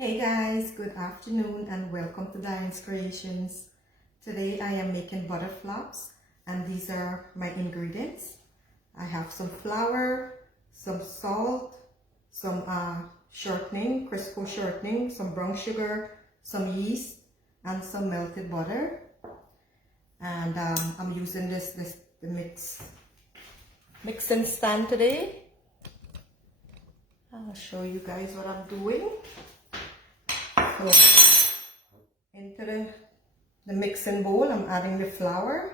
Hey guys, good afternoon and welcome to Diane's Creations. Today I am making butter flops and these are my ingredients. I have some flour, some salt, some shortening, Crisco shortening, some brown sugar, some yeast and some melted butter. And I'm using the mixing stand today. I'll show you guys what I'm doing. So into the mixing bowl, I'm adding the flour.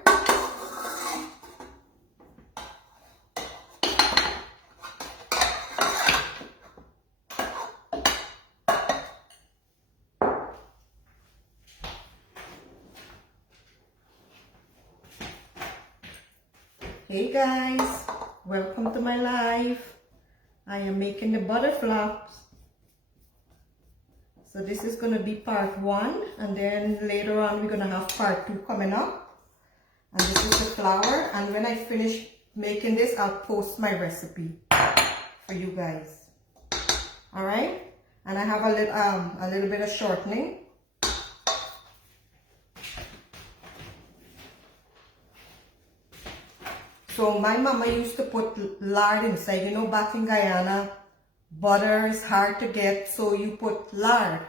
Hey guys, welcome to my life. I am making the butter flops. So this is going to be part 1 and then later on we're going to have part 2 coming up. And this is the flour, and when I finish making this I'll post my recipe for you guys. Alright, and I have a little bit of shortening. So my mama used to put lard inside. You know, back in Guyana, butter is hard to get, so you put lard.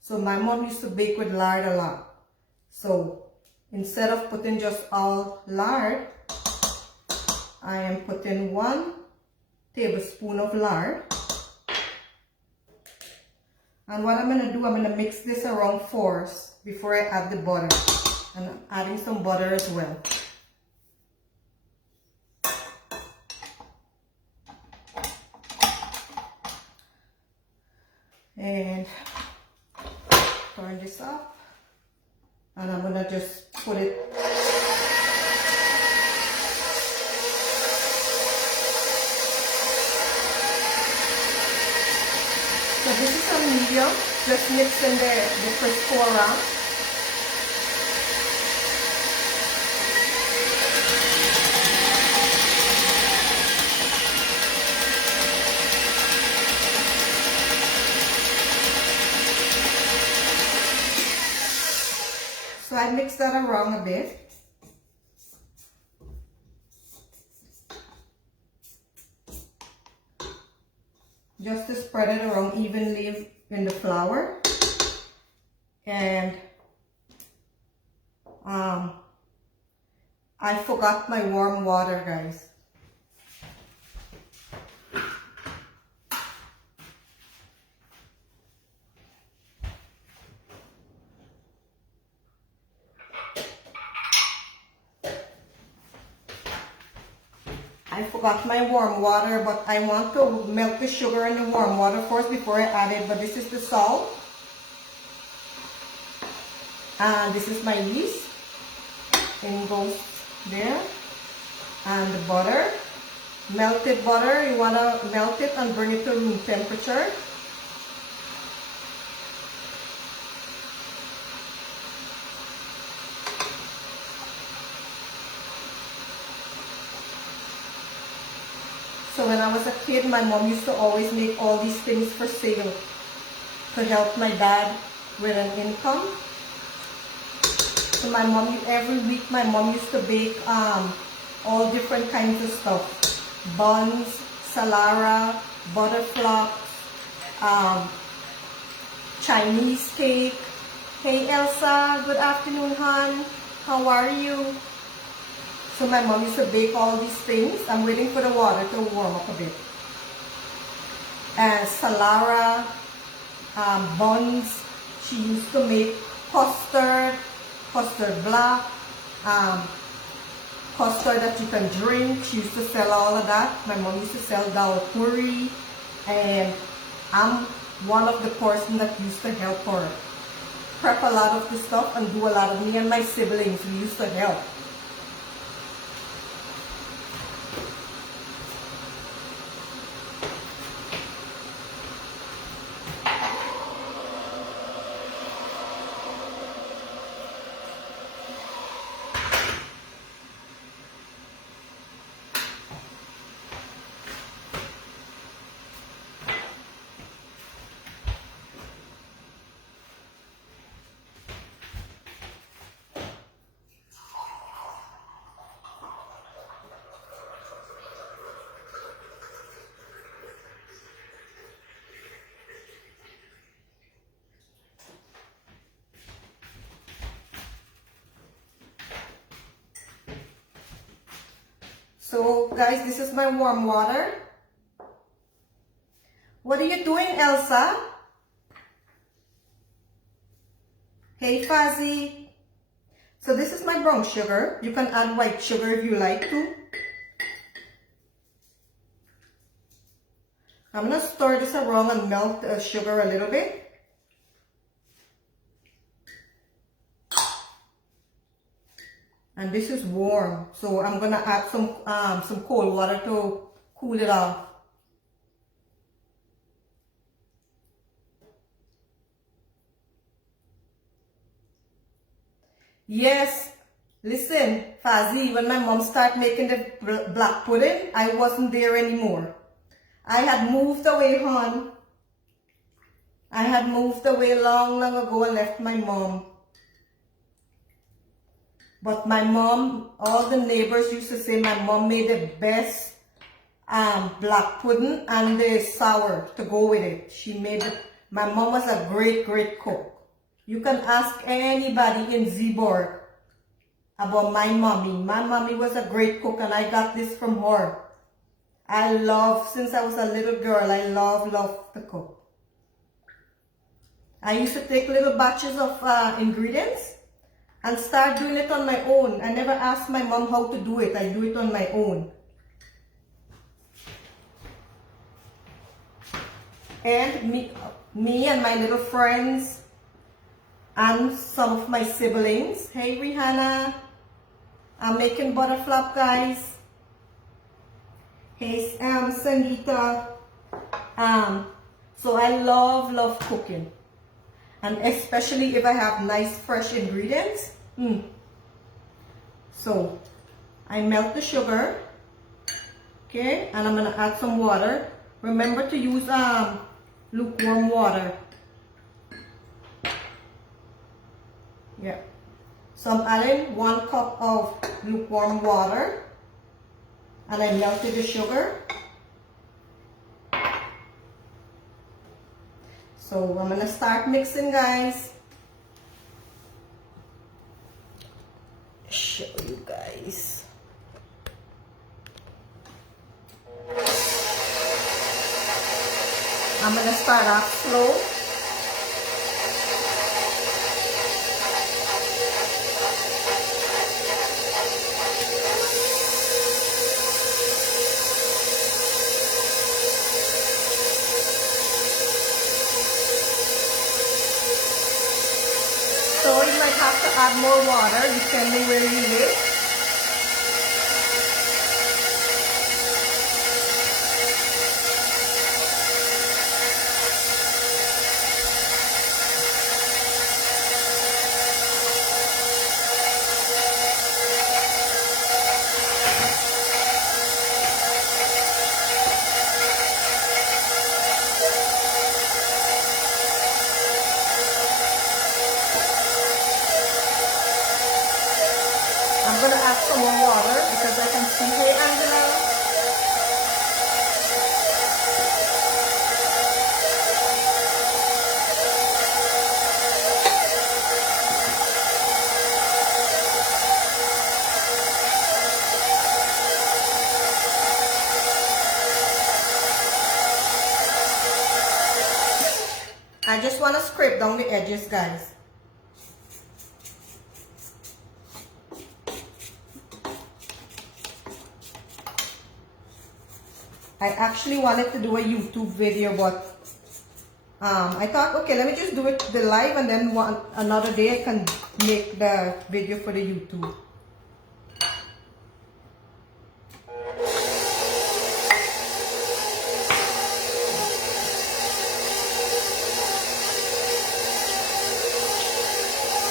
So my mom used to bake with lard a lot. So instead of putting just all lard, I am putting 1 tablespoon of lard. And what I'm going to do, I'm going to mix this around first before I add the butter. And I'm adding some butter as well. And turn this up, and I'm gonna just put it. So this is a medium, just mixing the Crisco around. So I mix that around a bit. Just to spread it around evenly in the flour. And I forgot my warm water, guys. I forgot my warm water, but I want to melt the sugar in the warm water first before I add it. But this is the salt. And this is my yeast. And goes there. And the butter. Melted butter, you want to melt it and bring it to room temperature. So when I was a kid, my mom used to always make all these things for sale to help my dad with an income. So my mom, every week my mom used to bake all different kinds of stuff. Buns, salara, butter flops, Chinese cake. Hey Elsa, good afternoon hon. How are you? So my mom used to bake all these things. I'm waiting for the water to warm up a bit. And salara, buns. She used to make custard black, custard that you can drink. She used to sell all of that. My mom used to sell dal puri. And I'm one of the person that used to help her prep a lot of the stuff and do a lot of, me and my siblings, we used to help. So guys, this is my warm water. What are you doing, Elsa? Hey, Fuzzy. So this is my brown sugar. You can add white sugar if you like to. I'm going to stir this around and melt the sugar a little bit. And this is warm, so I'm going to add some cold water to cool it off. Yes, listen, Fazzy, when my mom started making the black pudding, I wasn't there anymore. I had moved away, hon. I had moved away long ago and left my mom. But my mom, all the neighbors used to say my mom made the best black pudding and the sour to go with it. She made it. My mom was a great cook. You can ask anybody in Zeeborg about my mommy. My mommy was a great cook and I got this from her. I love, since I was a little girl, I love to cook. I used to take little batches of ingredients and start doing it on my own. I never asked my mom how to do it. I do it on my own. And me and my little friends and some of my siblings. Hey, Rihanna. I'm making butterflap, guys. Hey, Sangeeta. So I love cooking. And especially if I have nice fresh ingredients. So I melt the sugar. Okay, and I'm gonna add some water. Remember to use lukewarm water. Yeah. So I'm adding 1 cup of lukewarm water. And I melted the sugar. So I'm gonna start mixing, guys. Show you guys. I'm gonna start off slow. So you might have to add more water depending where you live. I'm going to add some more water because I can see, hey Angela. I just want to scrape down the edges, guys. I actually wanted to do a YouTube video, but I thought, okay, let me just do it the live, and then another day I can make the video for the YouTube.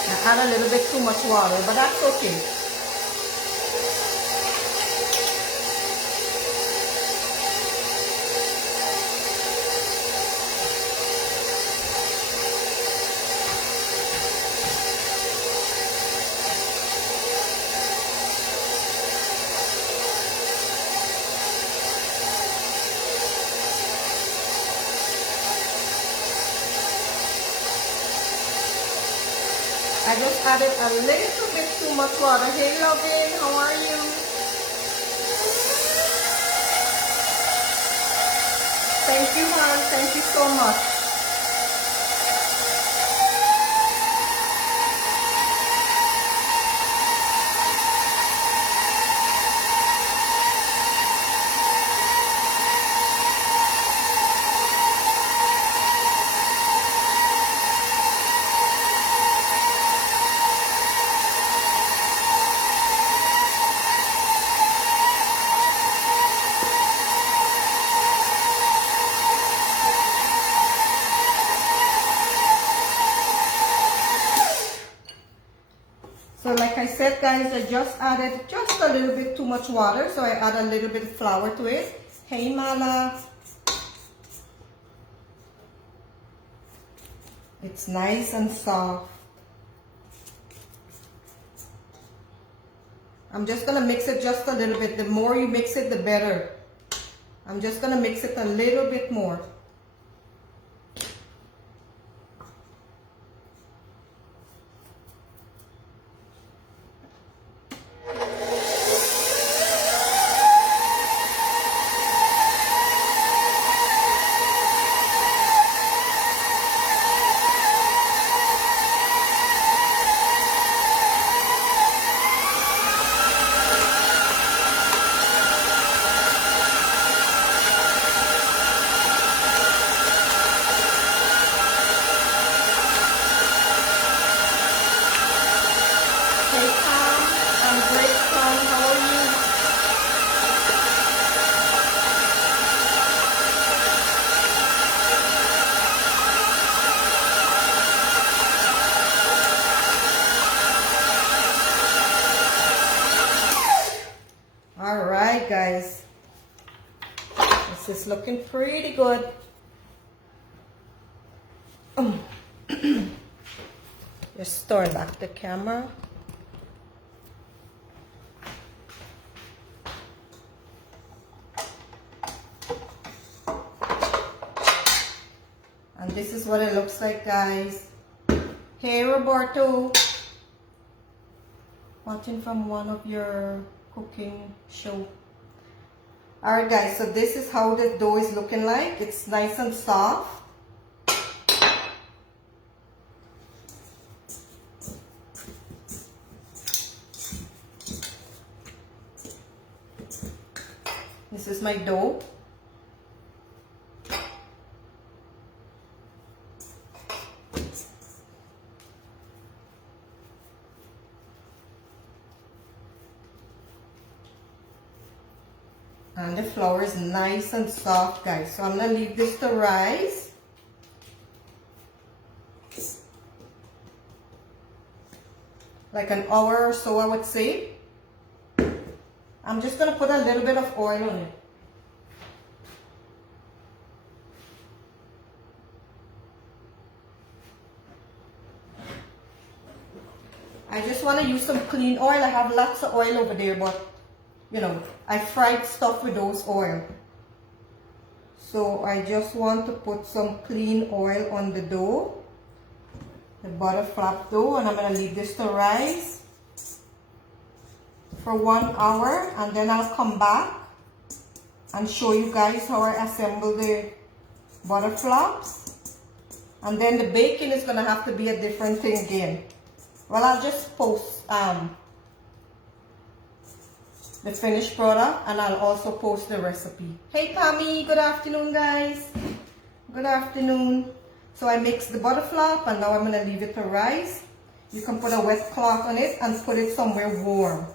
I add a little bit too much water, but that's okay. I just added a little bit too much water. Hey, Lovin, how are you? Thank you, hon. Thank you so much. So like I said, guys, I just added just a little bit too much water, so I add a little bit of flour to it. Hey, Mala. It's nice and soft. I'm just gonna mix it just a little bit. The more you mix it, the better. I'm just gonna mix it a little bit more. Alright, guys, this is looking pretty good. Just turn back the camera. And this is what it looks like, guys. Hey, Roberto. Watching from one of your cooking show. Alright, guys, so this is how the dough is looking like. It's nice and soft. This is my dough. And the flour is nice and soft, guys. So I'm gonna leave this to rise. Like an hour or so, I would say. I'm just gonna put a little bit of oil on it. I just want to use some clean oil. I have lots of oil over there, but you know, I fried stuff with those oil. So I just want to put some clean oil on the dough, the butter flap dough, and I'm going to leave this to rise for 1 hour, and then I'll come back and show you guys how I assemble the butter flaps. And then the baking is going to have to be a different thing again. Well, I'll just post the finished product, and I'll also post the recipe. Hey Pammy, good afternoon, guys. Good afternoon. So I mixed the butter flap, and now I'm going to leave it to rise. You can put a wet cloth on it and put it somewhere warm.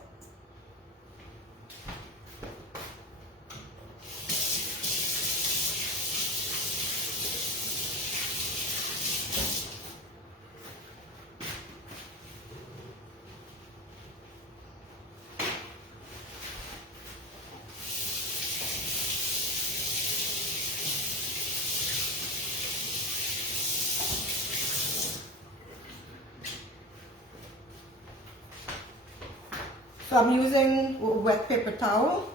So I'm using a wet paper towel.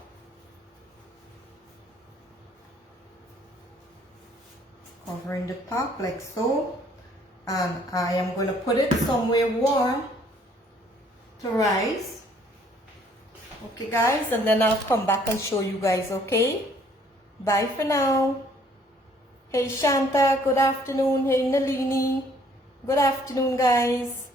Covering the top like so. And I am going to put it somewhere warm to rise. Okay guys, and then I'll come back and show you guys, okay? Bye for now. Hey Shanta, good afternoon. Hey Nalini, good afternoon guys.